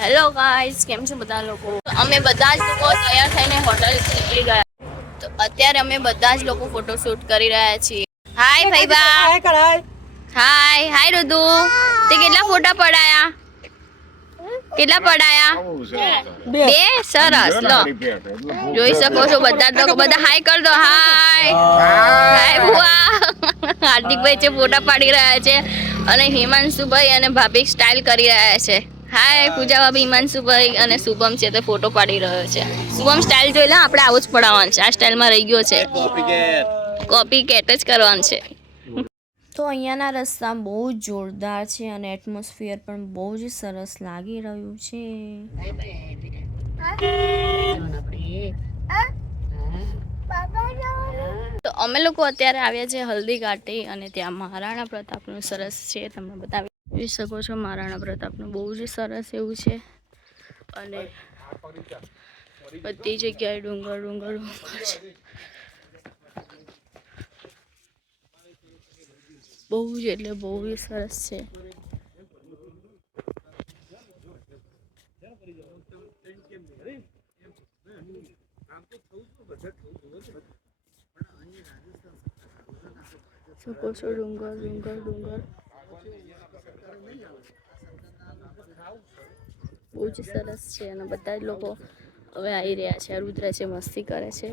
Hello guys, કેમ છો બધા લોકો? અમે બધા જ લોકો તૈયાર થઈને હોટલ નીકળી ગયા. તો અત્યારે અમે બધા જ લોકો ફોટોશૂટ કરી રહ્યા છીએ. હાય ફૈબા. હાય હાય રુદુ. તે કેટલા ફોટા પડાયા? કેટલા પડાયા? 2. સરસ. લો જોઈ શકો છો બધા લોકો. બધા હાય કર દો. હાય હાય બુઆ. હાર્દિકભાઈ છે ફોટા પાડી રહ્યા છે અને હિમાંશુભાઈ અને ભાભી સ્ટાઇલ કરી રહ્યા છે. હાય પૂજા ભાભી, હિમાંશુભાઈ અને શુભમ છે તે ફોટો પાડી રહ્યો છે. શુભમ સ્ટાઇલ જોઈ લે, આપણે આવું જ પડાવવાનું છે. આ સ્ટાઇલમાં રહી ગયો છે. કોપી કેટ જ કરવાનું છે. તો અહીંયાના રસ્તા બહુ જ જોરદાર છે અને એટમોસ્ફિયર પણ બહુ જ સરસ લાગી રહ્યું છે. તો અમે લોકો અત્યારે આવ્યા છે હલ્દી ઘાટી અને ત્યાં મહારાણા પ્રતાપનું સરસ છે. તમને બતાવી જોઈ શકો છો મહારાણા પ્રતાપનું બહુ જ સરસ એવું છે અને બધી જગ્યાએ ડુંગર ડુંગર ડુંગર છે. બહુ જ એટલે બહુ જ સરસ છે. શકો છો ડુંગર ડુંગર ડુંગર બહુ જ સરસ છે અને બધા જ લોકો હવે આવી રહ્યા છે. રુદ્ર છે, મસ્તી કરે છે.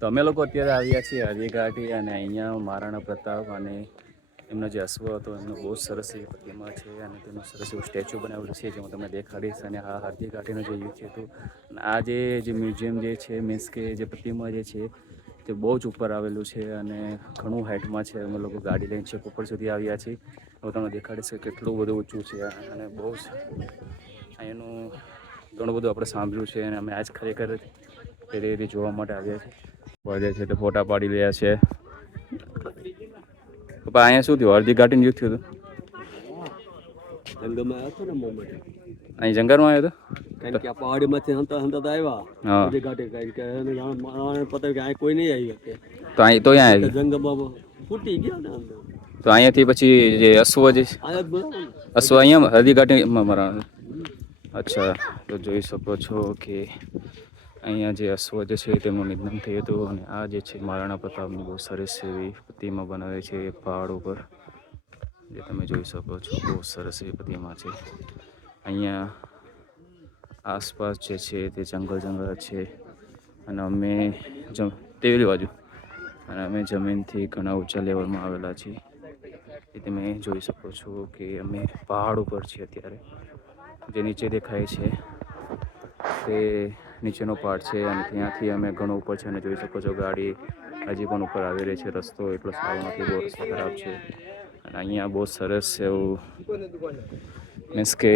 તો અમે લોકો અત્યારે આવ્યા છીએ હલ્દી ઘાટી અને અહીંયા મહારાણા પ્રતાપ અને એમનો જે અશ્વ હતો એમનો બહુ સરસ એવી પ્રતિમા છે અને તેનું સરસ એવું સ્ટેચ્યુ બનાવેલું છે જે હું તમને દેખાડીશ. અને આ હલ્દી ઘાટીનું જે યુદ્ધ હતું આ જે મ્યુઝિયમ જે છે મીન્સ કે જે પ્રતિમા જે છે તે બહુ જ ઉપર આવેલું છે અને ઘણું હાઇટમાં છે. અમે લોકો ગાડી લઈને છેક ઉપર સુધી આવ્યા છીએ. હું તમને દેખાડીશ કે કેટલું બધું ઊંચું છે અને બહુ જ એનું ઘણું બધું આપણે સાંભળ્યું છે અને અમે આજ ખરેખર રીતે જોવા માટે આવ્યા છીએ. બધે છે તે ફોટા પાડી રહ્યા છે. પપ્પા અહીંયા શું થયું? હલ્દી ઘાટીનું યુદ્ધ થયું હતું? જંગલમાં આવ્યો હતો ને મોમેન્ટ અહીં જંગલમાં આવ્યો હતો? કારણ કે આ પહાડીમાંથી હંતા હંતા આવ્યા હલ્દી ઘાટી કારણ કે પતા કે આ કોઈ નહીં આવી શકે તો અહીં તો અહીંયા આવી જંગલમાં ફૂટી ગયા ને અંદર. તો અહીંયાથી પછી જે અશ્વ જે અશ્વ અહીંયા હલ્દી ઘાટીમાં મરાણા. અચ્છા, તો જોઈ શકો છો કે અહીંયા જે અશ્વ જે છે તેમનું નિધન થયું હતું અને આ જે છે મહારાણા પ્રતાપની બહુ સરસ એવી પ્રતિમા બનાવે છે પહાડ ઉપર જે તમે જોઈ શકો છો. બહુ સરસ એવી પ્રતિમા છે. અહીંયા આસપાસ જે છે તે જંગલ જંગલ છે અને અમે તેલી બાજુ અને અમે જમીનથી ઘણા ઊંચા લેવલમાં આવેલા છીએ. એ તમે જોઈ શકો છો કે અમે પહાડ ઉપર છીએ અત્યારે. જે નીચે દેખાય છે તે નીચેનો પાર્ટ છે અને ત્યાંથી અમે ઘણો ઉપર છે અને જોઈ શકો છો ગાડી હજી પણ ઉપર આવી રહી છે. રસ્તો એટલો સારો નથી, બહુ રસ્તો ખરાબ છે અને અહીંયા બહુ સરસ એવું મીન્સ કે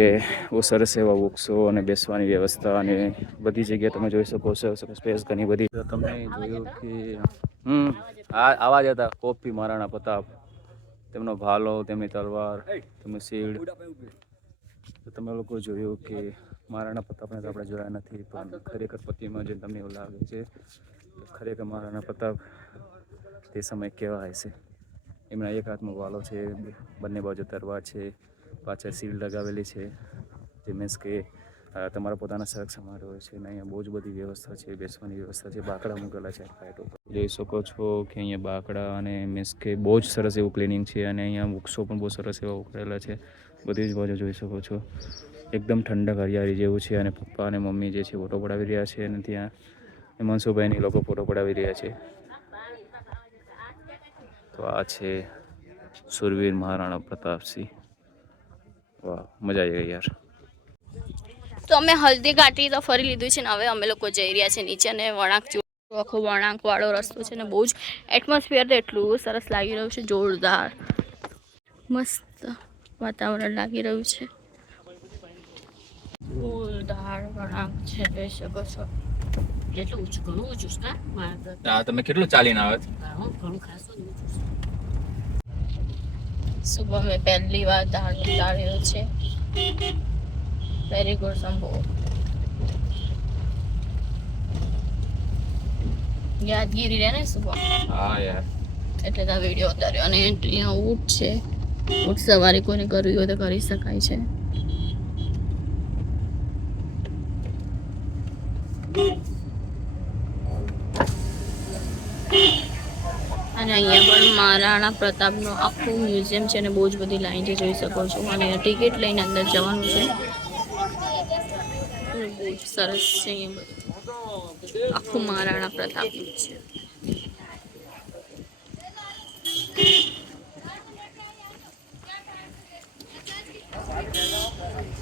બહુ સરસ એવા વૃક્ષો અને બેસવાની વ્યવસ્થા અને બધી જગ્યાએ તમે જોઈ શકો છો સ્પેસ ઘણી બધી. તમે જોયું કે આવા જ હતા કોપી મહારાણા પ્રતાપ, તેમનો ભાલો, તેમની તલવાર, તેમનું શિલ્ડ. તો તમે લોકો જોયું કે મહારાણા પ્રતાપને તો આપણે જોયા નથી પણ ખરેખર પ્રતિમા જે તમને એવું લાગે છે ખરેખર મહારાણા પ્રતાપ તે સમય કેવા હશે. એમના એક હાથમાં વાલો છે, બંને બાજુ તલવાર છે, પાછળ શિલ્ડ લગાવેલી છે જે મીન્સ કે તમારા પોતાના સંરક્ષણ માટે હોય છે. અને અહીંયા બહુ જ બધી વ્યવસ્થા છે, બેસવાની વ્યવસ્થા છે, બાકડા મૂકેલા છે ફાઇટ ઉપર. જોઈ શકો છો કે અહીંયા બાકડા અને મીન્સ કે બહુ જ સરસ એવું ક્લિનિંગ છે અને અહીંયા વૃક્ષો પણ બહુ સરસ એવા ઉકળેલા છે. બધી જ બાજુ જોઈ શકો છો એકદમ ઠંડક હરિયાળી જેવું છે અને પપ્પા અને મમ્મી જે છે ફોટો પડાવી રહ્યા છે અને ત્યાં હિમાંશુભાઈની લોકો ફોટો પડાવી રહ્યા છે. તો આ છે સુરવીર મહારાણા પ્રતાપસિંહ. વાહ, મજા આવી ગઈ યાર. તો અમે હલ્દી ઘાટી તો ફરી લીધું છે ને હવે અમે લોકો જઈ રહ્યા છે નીચે અને વળાંક આખો વળાંક વાળો રસ્તો છે ને બહુ જ એટમોસ્ફિયર તો એટલું સરસ લાગી રહ્યું છે. જોરદાર મસ્ત વાતાવરણ લાગી રહ્યું છે. જોરદાર વળાંક છે, જોઈ શકો છો. કેટલું ઊંચું, ઘણું ઊંચું છે. તમે કેટલું ચાલીને આવે? ઘણું ખાસું ઊંચું છે. સુબહ મેં પહેલી વાર ધાડ ઉતાર્યો છે. વેરી ગુડ સંભવ. યાદગીરી રહે ને સુબહ. હા યાર, એટલે તો વિડીયો ઉતાર્યો. અને અહીંયા ઊંટ છે. ઊંટ સવારી કોઈને કરવી હોય તો કરી શકાય છે. અને અહીંયા પણ મહારાણા પ્રતાપનું આખું મ્યુઝિયમ છે અને બહુ જ બધી લાઈન છે, જોઈ શકો છો. અને ટિકિટ લઈને અંદર જવાનું છે. બહુ જ સરસ છે અહીંયા બધું, આખું મહારાણા પ્રતાપનું છે.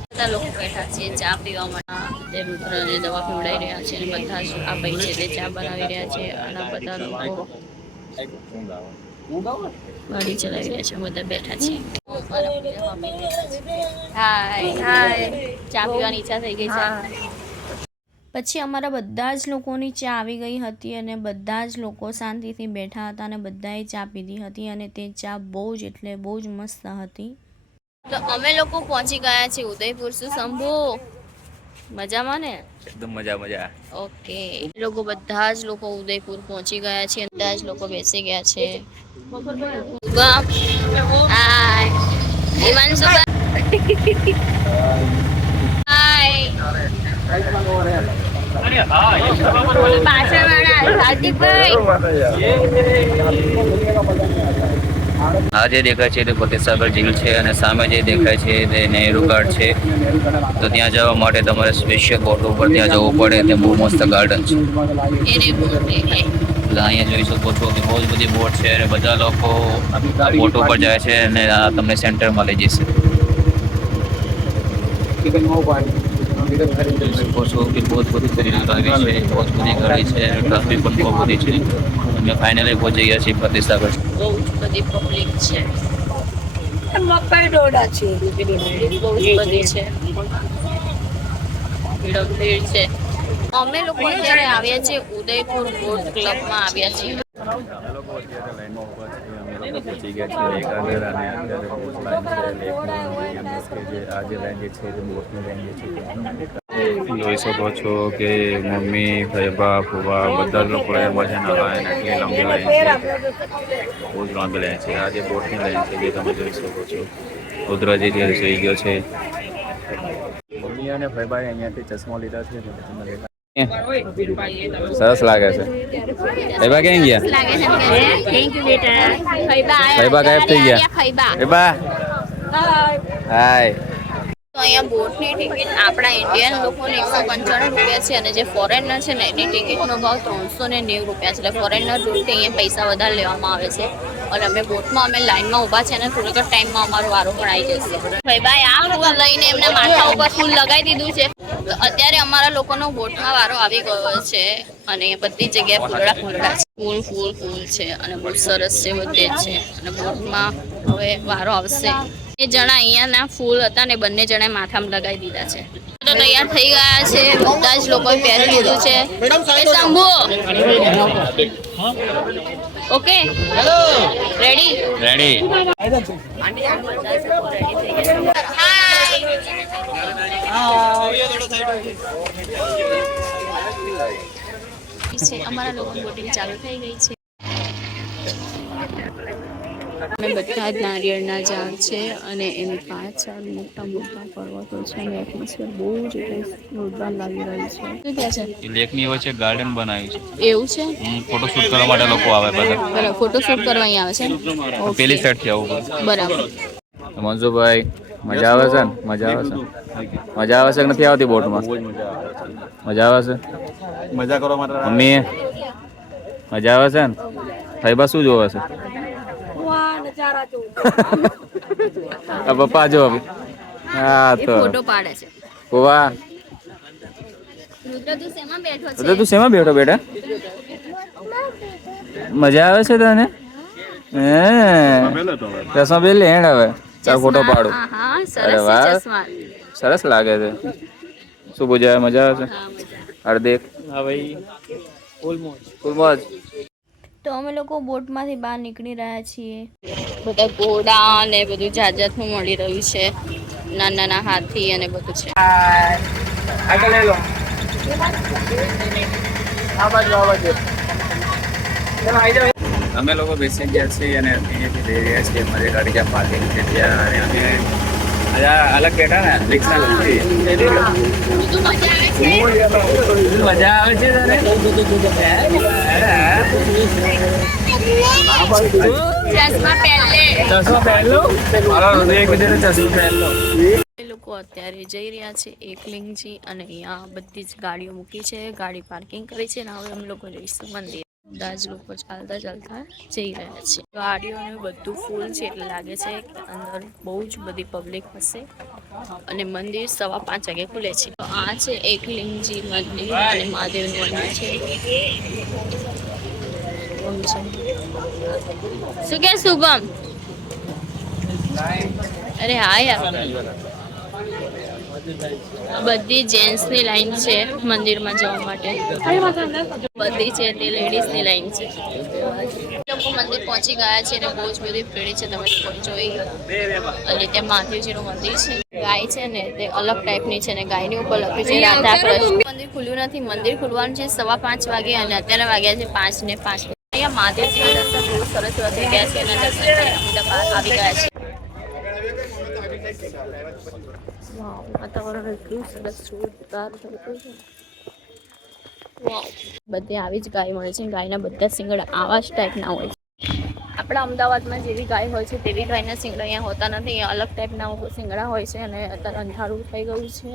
બધા લોકો બેઠા છે ચા પીવા માટે. તે રુદ્રને દવા પીવડાવી રહ્યા છે અને બધા જ આ ભાઈ છે તે ચા બનાવી રહ્યા છે. અને બધા લોકો ગાડી ચલાવી રહ્યા છે, બધા બેઠા છે. હાય હાય, ચા પીવાની ઈચ્છા થઈ ગઈ છે. પછી અમારા બધા જ લોકોની ચા આવી ગઈ હતી અને બધા જ લોકો શાંતિથી બેઠા હતા અને બધાએ ચા પીધી હતી અને તે ચા બહુ જ એટલે બહુ જ મસ્ત હતી. તો અમે લોકો પહોંચી ગયા છે ઉદયપુર. શું શંભુ, મજામાં ને? એકદમ મજા મજા. ઓકે, લોકો બધા જ લોકો ઉદયપુર પહોંચી ગયા છે, બધા જ લોકો બેસી ગયા છે. હાય હિમાંશુ, હાય પાછળવાળા હાર્દિકભાઈ. આ જે દેખાય છે તે ફતેસાગર ઝીલ છે અને સામે જે દેખાય છે તે નહેરુ ઘાટ છે. તો ત્યાં જવા માટે તમારે સ્પેશિયલ બોટ ઉપર ત્યાં જવું પડે. તે બહુ મસ્ત ગાર્ડન છે. અહીંયા જોઈ શકો છો કે બહુ જ બધી બોટ છે અને બધા લોકો બોટ ઉપર જાય છે અને આ તમને સેન્ટરમાં લઈ જશે. જોઈ શકો છો કે બહુ જ બધી સર્વિસ આવી છે, બહુ જ બધી ગાડી છે, ટ્રાફિક પણ બહુ બધી છે. અમે ફાઇનલી પહોંચી ગયા છીએ ફતેસાગર. બહુ જ બધી પબ્લિક છે, મકાઈ ડોડા છે, બહુ જ બધી છે, ભીડ છે. અમે લોકો અત્યારે આવ્યા છીએ ઉદયપુર બોટ ક્લબમાં આવ્યા છીએ. પહોંચી ગયા છીએ એક આગળ અને અત્યારે બહુ જ લાઈન છે. જે આ જે લાઈન જે છે તે બોટની લાઈન જે છે જોઈ શકો છો કે મમ્મી, ભાઈબા, ફુવા બધા જ લોકો એમાં છે ને લાઈન એટલી લાંબી લાઈન છે, બહુ જ લાંબી લાઈન છે. આ જે બોટની લાઈન છે જે તમે જોઈ શકો છો. રુદ્રજી ત્યાં જોઈ ગયો છે. મમ્મી અને ભાઈબાએ અહીંયાથી ચશ્મા લીધા છે. સરસ લાગે છે. ભાઈબા ક્યાં ગયા? ભાઈબા ગાયબ થઈ ગયા. ભાઈબા હાય. તો અહીંયા બોટની ટિકિટ આપણા ઇન્ડિયન લોકોને 195 રૂપિયા છે અને જે ફોરેનર છે ને એની ટિકિટનો ભાવ 390 રૂપિયા છે. એટલે ફોરેનર જોડથી અહીંયા પૈસા વધારે લેવામાં આવે છે. અને અમે બોટમાં અમે લાઈનમાં ઊભા છે અને થોડીક જ ટાઈમમાં અમારો વારો પણ આવી જશે. ભાઈ આ ફૂલ લઈને એમના માથા ઉપર ફૂલ લગાવી દીધું છે. તો અત્યારે અમારા લોકોનો બોટમાં વારો આવી ગયો છે અને બધી જગ્યાએ ફૂલડા છે. ફૂલ છે અને બહુ સરસ છે, બધે છે. અને બોટમાં હવે વારો આવશે. એ જણા અહીંયાના ફૂલ હતા ને બંને જણાએ માથામાં લગાવી દીધા છે. તો તૈયાર થઈ ગયા છે, બધા જ લોકોએ પહેરી લીધું છે. Shambhu okay, ready ready. અમારા લોકોની બોટિંગ ચાલુ થઈ ગઈ છે. અમે બધા જ નારિયેળના ઝાડ છે અને એની પાછળ મોટા મોટા પર્વતો છે અને એટમોસ્ફિયર બહુ જ એટલે જોરદાર લાગી રહ્યું છે. શું કહે છે? લેકની વચ્ચે ગાર્ડન બનાવ્યું છે. એવું છે? ફોટોશૂટ કરવા માટે લોકો આવે બધા. બરાબર, ફોટોશૂટ કરવા અહીંયા આવે છે. પેલી સાઈડથી આવું બરાબર. મંજુભાઈ મજા આવે છે ને? મજા આવે છે, મજા આવે છે કે નથી આવતી બોટમાં? મજા આવે છે. મજા કરવા માટે મમ્મી મજા આવે છે ને? ભાઈબા શું જોવે છે? પપ્પા જો હા તો ફોટો પાડે છે. ગોવા રુદ્ર તું શેમાં બેઠો છે? તું શેમાં બેઠો બેટા? મજા આવે છે તને? ચશ્મા પહેરી લે હેડ હવે ચાલ ફોટો પાડું. હા, અરે વાહ, સરસ લાગે છે. શું પૂજા મજા આવે છે? હાર્દિક હા ભાઈ ફૂલ મોજ. તો અમે લોકો બોટમાંથી બહાર નીકળી રહ્યા છીએ. બધા ઘોડા ને બધું જાત જાતનું મળી રહ્યું છે. નાના હાથી અને બધું છે. આગળ લઈ લો. આ બાજુ અમે લોકો બેસી ગયા છીએ અને અહીંયાથી જઈ રહ્યા છીએ અમારી ગાડી જ્યાં પાર્કિંગ છે ત્યાં. અને અમે અલગ બેઠા ને રિક્ષા મજા આવે છે. મજા આવે છે તને? ચશ્મા પહેલે ચશ્મા પહેરલો? મારા હૃદય એક બીજાને ચશ્મા પહેરલો. એ લોકો અત્યારે જઈ રહ્યા છે એકલિંગજી અને અહીંયા બધી જ ગાડીઓ મૂકી છે, ગાડી પાર્કિંગ કરી છે ને હવે અમે લોકો જઈશું મંદિર. બધા જ લોકો ચાલતા ચાલતા જઈ રહ્યા છે. ગાડીઓને બધું ફૂલ છે એટલે લાગે છે કે અંદર બહુ જ બધી પબ્લિક હશે અને મંદિર 5:15 વાગે ખુલે છે. તો આ છે એકલિંગજી મંદિર અને મહાદેવનું મંદિર છે. શું કે શુભમ? અરે હા યાર, બધી જેન્ટ્સની લાઈન છે મંદિરમાં જવા માટે, બધી છે તે લેડીઝની લાઈન છે. લોકો મંદિર પહોંચી ગયા છે અને બહુ જ બધી ભીડ છે, તમે લોકો જોઈ. અને ત્યાં મહાદેવજીનું મંદિર છે. ગાય છે ને તે અલગ ટાઈપની છે ને ગાયની ઉપર લખ્યું છે રાધા કૃષ્ણ. મંદિર ખુલ્યું નથી, મંદિર ખુલવાનું છે 5:15 વાગે અને અત્યારે વાગ્યા છે 5:05. અહીંયા મહાદેવજીના દર્શન બહુ સરસ થઈ ગયા છે અને દર્શન બધા આવી ગયા છે. વાતાવરણ એટલું સરસ જોરદાર થતું છે. બધે આવી જ ગાય મળે છે. ગાયના બધા શિંગડા આવા જ ટાઈપના હોય છે. આપણા અમદાવાદમાં જેવી ગાય હોય છે તેવી ગાયના શિંગડા અહીંયા હોતા નથી. અહીંયા અલગ ટાઈપના શિંગડા હોય છે અને અત્યારે અંધારું થઈ ગયું છે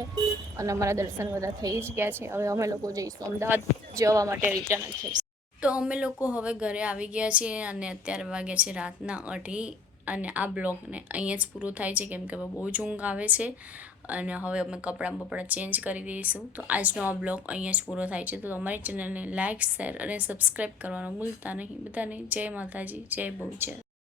અને અમારા દર્શન બધા થઈ જ ગયા છે. હવે અમે લોકો જઈશું અમદાવાદ જવા માટે રિટર્ન થઈશું. તો અમે લોકો હવે ઘરે આવી ગયા છીએ અને અત્યારે વાગ્યા છે રાતના 8 અને આ બ્લોગને અહીંયા જ પૂરું થાય છે કેમ કે હવે બહુ જ ઊંઘ આવે છે અને હવે અમે કપડાં ચેન્જ કરી દઈશું. તો આજનો આ બ્લોગ અહીંયા જ પૂરો થાય છે. તો અમારી ચેનલને લાઇક, શેર અને સબસ્ક્રાઈબ કરવાનું ભૂલતા નહીં. બધાને જય માતાજી, જય બહુચર.